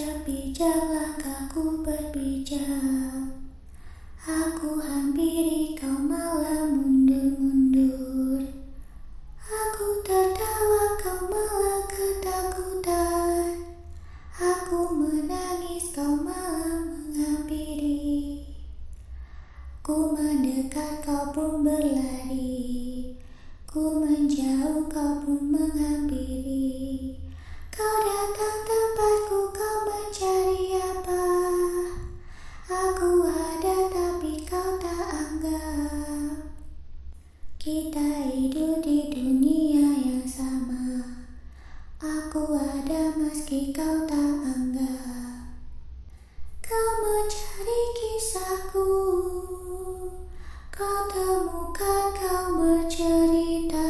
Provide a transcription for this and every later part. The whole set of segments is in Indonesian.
Bijak-bijak langkahku berpijak. Aku hampiri kau malah mundur-mundur. Aku tertawa kau malah ketakutan. Aku menangis kau malah menghampiri. Ku mendekat kau pun berlari. Ku menjauh kau pun menghampiri. Kau datang tempatku, kau mencari apa? Aku ada tapi kau tak anggap. Kita hidup di dunia yang sama. Aku ada meski kau tak anggap. Kau mencari kisahku, kau temukan, kau bercerita.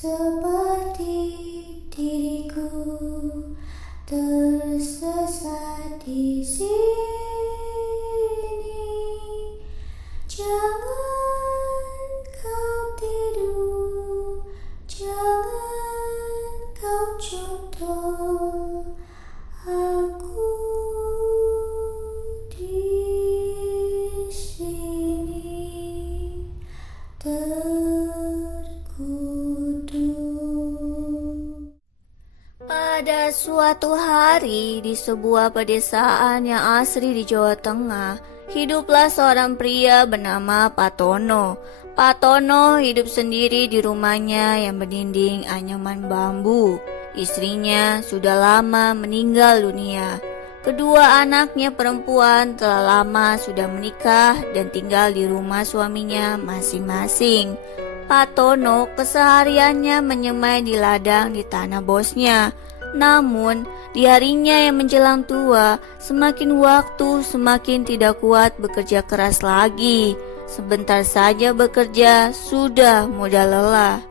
Seperti diriku tersesat di sini. Jangan kau tidur, jangan kau contoh aku di sini Pada suatu hari di sebuah pedesaan yang asri di Jawa Tengah, hiduplah seorang pria bernama Patono. Patono hidup sendiri di rumahnya yang berdinding anyaman bambu. Istrinya sudah lama meninggal dunia. Kedua anaknya perempuan telah lama sudah menikah dan tinggal di rumah suaminya masing-masing. Patono kesehariannya menyemai di ladang di tanah bosnya. Namun, di harinya yang menjelang tua, semakin waktu semakin tidak kuat bekerja keras lagi. Sebentar saja bekerja, sudah mudah lelah.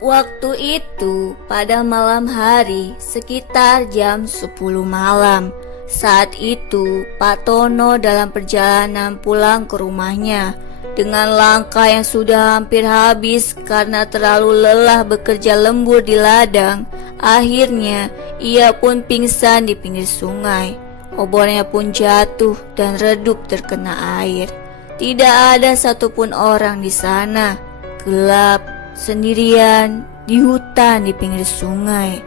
Waktu itu, pada malam hari, sekitar jam 10 malam. Saat itu, Patono dalam perjalanan pulang ke rumahnya. Dengan langkah yang sudah hampir habis karena terlalu lelah bekerja lembur di ladang, akhirnya ia pun pingsan di pinggir sungai. Obornya pun jatuh dan redup terkena air. Tidak ada satupun orang di sana. Gelap, sendirian, di hutan di pinggir sungai.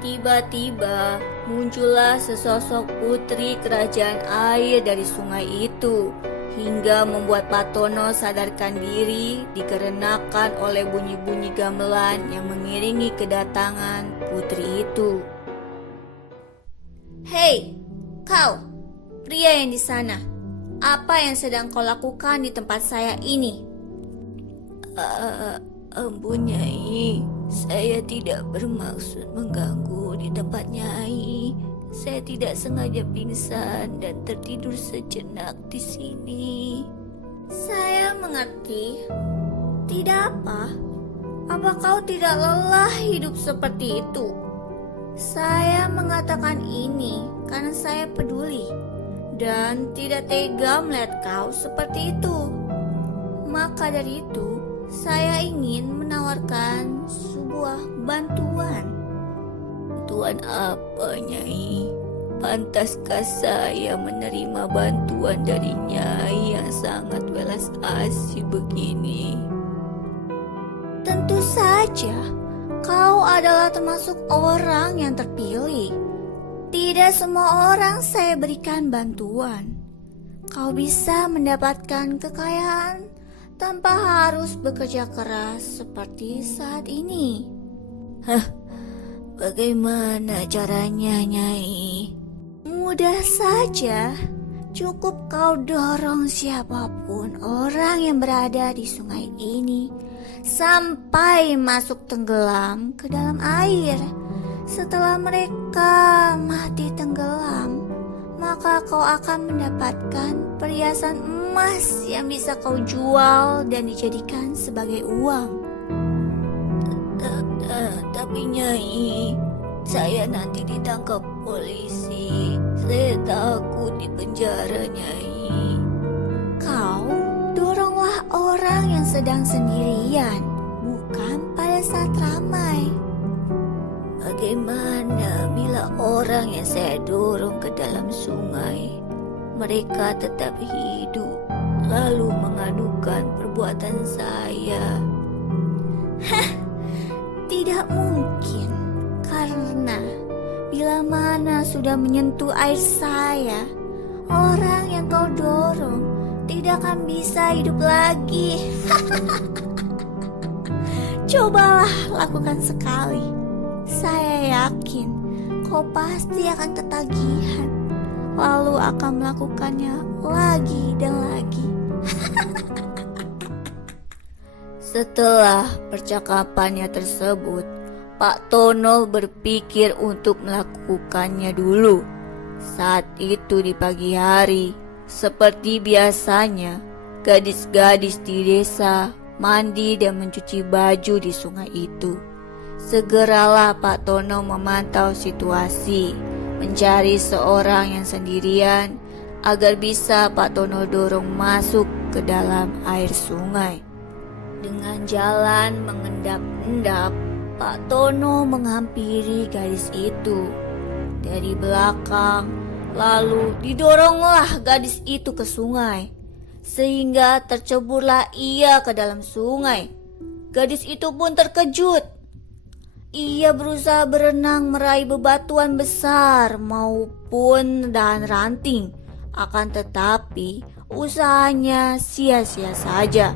Tiba-tiba muncullah sesosok putri kerajaan air dari sungai itu. Hingga membuat Patono sadarkan diri dikarenakan oleh bunyi-bunyi gamelan yang mengiringi kedatangan putri itu. Hei, kau, pria yang di sana, apa yang sedang kau lakukan di tempat saya ini? Ampun Nyai, saya tidak bermaksud mengganggu di tempat Nyai. Saya tidak sengaja pingsan dan tertidur sejenak di sini. Saya mengerti. Tidak apa. Apa kau tidak lelah hidup seperti itu? Saya mengatakan ini karena saya peduli dan tidak tega melihat kau seperti itu. Maka dari itu, saya ingin menawarkan sebuah bantuan. Bantuan apa, Nyai? Pantaskah saya menerima bantuan dari Nyai yang sangat welas asih begini? Tentu saja, kau adalah termasuk orang yang terpilih. Tidak semua orang saya berikan bantuan. Kau bisa mendapatkan kekayaan tanpa harus bekerja keras seperti saat ini. Bagaimana caranya, Nyai? Mudah saja. Cukup kau dorong siapapun orang yang berada di sungai ini sampai masuk tenggelam ke dalam air. Setelah mereka mati tenggelam, maka kau akan mendapatkan perhiasan emas yang bisa kau jual dan dijadikan sebagai uang. Tapi Nyai, saya nanti ditangkap polisi. Saya takut di penjara, Nyai. Kau sedang sendirian, bukan pada saat ramai. Bagaimana bila orang yang saya dorong ke dalam sungai, mereka tetap hidup, lalu mengadukan perbuatan saya? Tidak mungkin, karena bila mana sudah menyentuh air saya, orang yang kau dorong tidak akan bisa hidup lagi. Cobalah lakukan sekali. Saya yakin kau pasti akan ketagihan, lalu akan melakukannya lagi dan lagi. Setelah percakapannya tersebut, Pak Tono berpikir untuk melakukannya dulu. Saat itu di pagi hari, seperti biasanya, gadis-gadis di desa mandi dan mencuci baju di sungai itu. Segeralah Pak Tono memantau situasi, mencari seorang yang sendirian agar bisa Pak Tono dorong masuk ke dalam air sungai. Dengan jalan mengendap-endap, Pak Tono menghampiri gadis itu dari belakang, lalu didoronglah gadis itu ke sungai, sehingga terceburlah ia ke dalam sungai. Gadis itu pun terkejut. Ia berusaha berenang meraih bebatuan besar maupun dahan ranting, akan tetapi usahanya sia-sia saja.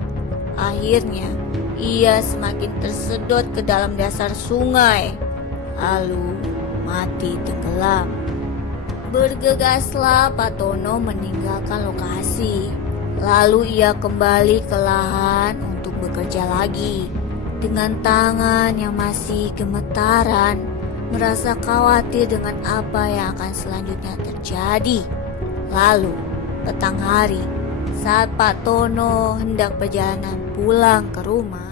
Akhirnya ia semakin tersedot ke dalam dasar sungai, lalu mati tenggelam. Bergegaslah Pak Tono meninggalkan lokasi. Lalu ia kembali ke lahan untuk bekerja lagi. Dengan tangan yang masih gemetaran, merasa khawatir dengan apa yang akan selanjutnya terjadi. Lalu, petang hari, saat Pak Tono hendak perjalanan pulang ke rumah,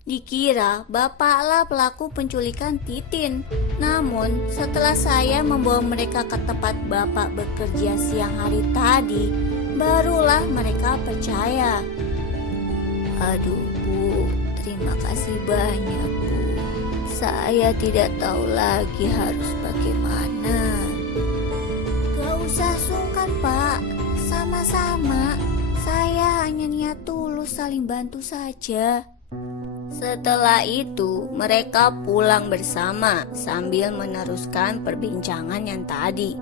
dikira bapaklah pelaku penculikan Titin. Namun setelah saya membawa mereka ke tempat bapak bekerja siang hari tadi, barulah mereka percaya. Aduh Bu, terima kasih banyak Bu. Saya tidak tahu lagi harus bagaimana. Gak usah sungkan Pak, sama-sama. Saya hanya niat tulus saling bantu saja. Setelah itu, mereka pulang bersama sambil meneruskan perbincangan yang tadi.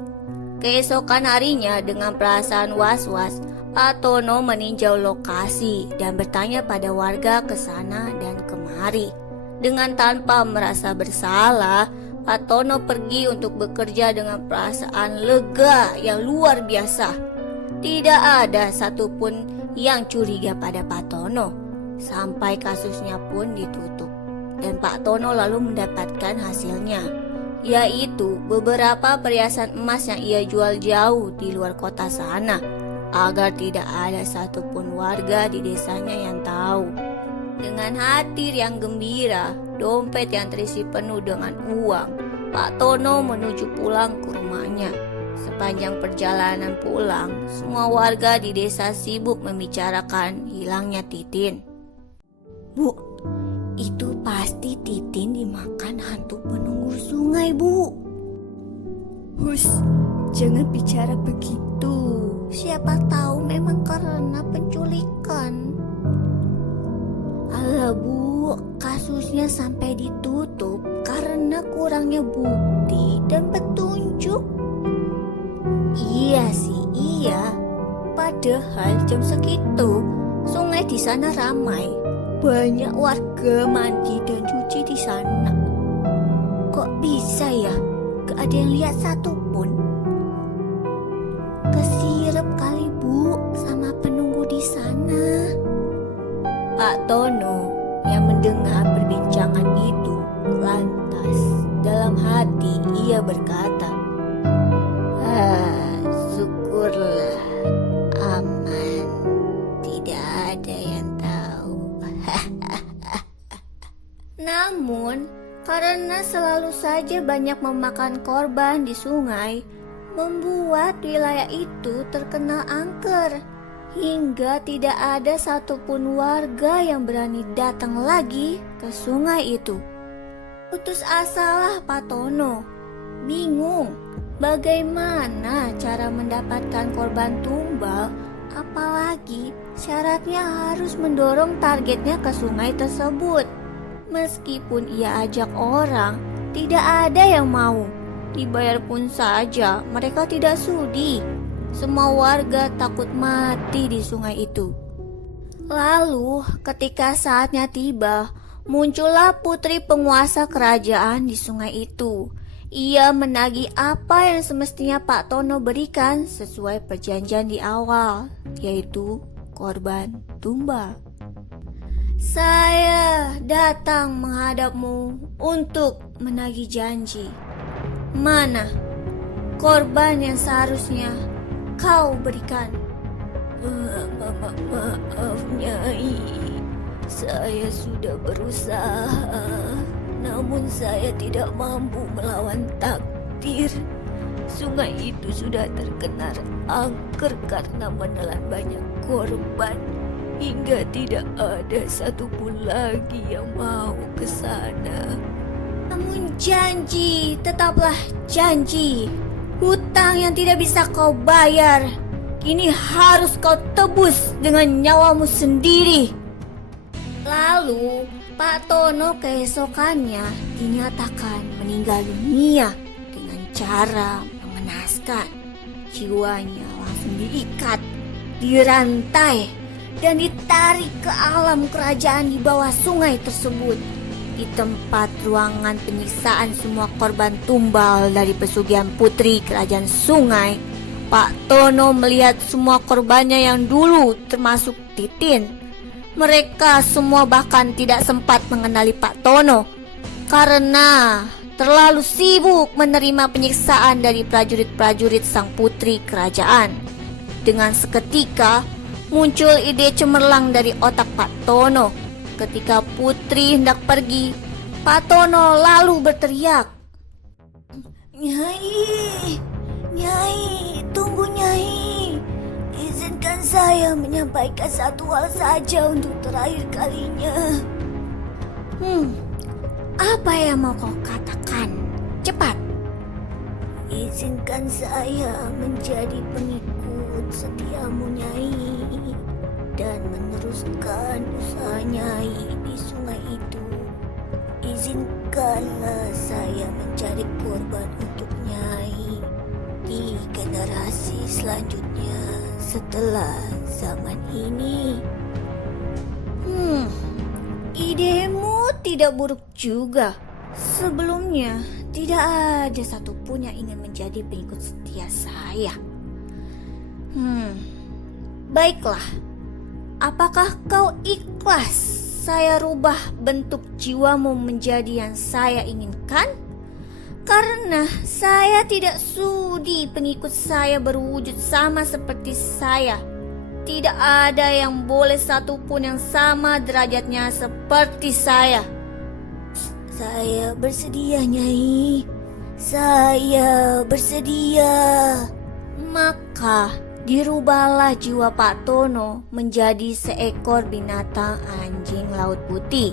Keesokan harinya dengan perasaan was-was, Pak Tono meninjau lokasi dan bertanya pada warga ke sana dan kemari. Dengan tanpa merasa bersalah, Pak Tono pergi untuk bekerja dengan perasaan lega yang luar biasa. Tidak ada satupun yang curiga pada Pak Tono. Sampai kasusnya pun ditutup dan Pak Tono lalu mendapatkan hasilnya, yaitu beberapa perhiasan emas yang ia jual jauh di luar kota sana, agar tidak ada satupun warga di desanya yang tahu. Dengan hati yang gembira, dompet yang terisi penuh dengan uang, Pak Tono menuju pulang ke rumahnya. Sepanjang perjalanan pulang, semua warga di desa sibuk membicarakan hilangnya Titin. Bu, itu pasti Titin dimakan hantu penunggu sungai, Bu. Hus, jangan bicara begitu. Siapa tahu memang karena penculikan. Alah Bu, kasusnya sampai ditutup karena kurangnya bukti dan petunjuk. Iya sih, iya. Padahal jam segitu sungai di sana ramai. Banyak warga mandi dan cuci di sana. Kok bisa ya? Gak ada yang lihat satupun. Kesirep kali Bu sama penunggu di sana. Pak Tono yang mendengar perbincangan itu lantas dalam hati ia berkata, syukurlah aman, tidak ada yang tahu. Namun karena selalu saja banyak memakan korban di sungai, membuat wilayah itu terkena angker. Hingga tidak ada satupun warga yang berani datang lagi ke sungai itu. Putus asalah Pak Tono. Bingung bagaimana cara mendapatkan korban tumbal, apalagi syaratnya harus mendorong targetnya ke sungai tersebut. Meskipun ia ajak orang, tidak ada yang mau. Dibayar pun saja, mereka tidak sudi. Semua warga takut mati di sungai itu. Lalu ketika saatnya tiba, muncullah putri penguasa kerajaan di sungai itu. Ia menagih apa yang semestinya Pak Tono berikan sesuai perjanjian di awal, yaitu korban tumbal. Saya datang menghadapmu untuk menagih janji. Mana korban yang seharusnya kau berikan? Maaf Nyai, saya sudah berusaha, namun saya tidak mampu melawan takdir. Sungai itu sudah terkena angker karena menelan banyak korban, hingga tidak ada satupun lagi yang mau ke sana. Namun janji tetaplah janji. Hutang yang tidak bisa kau bayar, kini harus kau tebus dengan nyawamu sendiri. Lalu Pak Tono keesokannya dinyatakan meninggal dunia dengan cara mengenaskan. Jiwanya langsung diikat, dirantai, dan ditarik ke alam kerajaan di bawah sungai tersebut. Di tempat ruangan penyiksaan semua korban tumbal dari pesugihan putri kerajaan sungai, Pak Tono melihat semua korbannya yang dulu termasuk Titin. Mereka semua bahkan tidak sempat mengenali Pak Tono karena terlalu sibuk menerima penyiksaan dari prajurit-prajurit sang putri kerajaan. Dengan seketika muncul ide cemerlang dari otak Pak Tono. Ketika putri hendak pergi, Pak Tono lalu berteriak, Nyai, Nyai, tunggu Nyai. Izinkan saya menyampaikan satu hal saja untuk terakhir kalinya. Apa yang mau kau katakan? Cepat. Izinkan saya menjadi pengikut setiamu Nyai, dan meneruskan usaha Nyai di sungai itu. Izinkanlah saya mencari korban untuk Nyai di generasi selanjutnya setelah zaman ini. Idemu tidak buruk juga. Sebelumnya tidak ada satupun yang ingin menjadi pengikut setia saya. Baiklah. Apakah kau ikhlas saya rubah bentuk jiwamu menjadi yang saya inginkan? Karena saya tidak sudi pengikut saya berwujud sama seperti saya. Tidak ada yang boleh satupun yang sama derajatnya seperti saya. Saya bersedia, Nyai. Saya bersedia. Maka Dirubahlah jiwa Pak Tono menjadi seekor binatang anjing laut putih.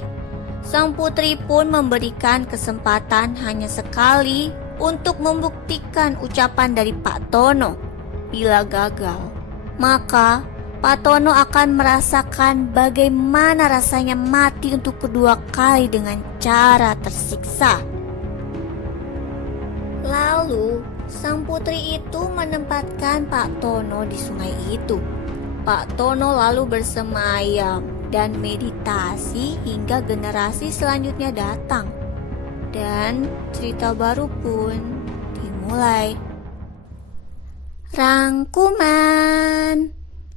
Sang putri pun memberikan kesempatan hanya sekali untuk membuktikan ucapan dari Pak Tono. Bila gagal, maka Pak Tono akan merasakan bagaimana rasanya mati untuk kedua kali dengan cara tersiksa. Lalu, sang putri itu menempatkan Pak Tono di sungai itu. Pak Tono lalu bersemayam dan meditasi hingga generasi selanjutnya datang. Dan cerita baru pun dimulai. Rangkuman.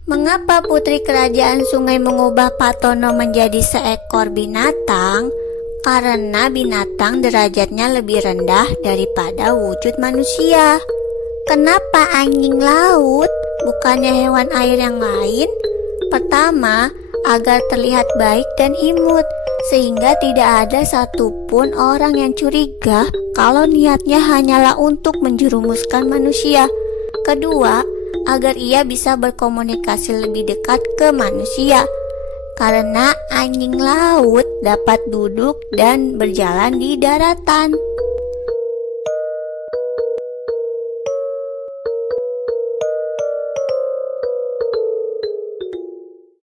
Mengapa putri kerajaan sungai mengubah Pak Tono menjadi seekor binatang? Karena binatang derajatnya lebih rendah daripada wujud manusia. Kenapa anjing laut bukannya hewan air yang lain? Pertama, agar terlihat baik dan imut, sehingga tidak ada satupun orang yang curiga kalau niatnya hanyalah untuk menjerumuskan manusia. Kedua, agar ia bisa berkomunikasi lebih dekat ke manusia. Karena anjing laut dapat duduk dan berjalan di daratan.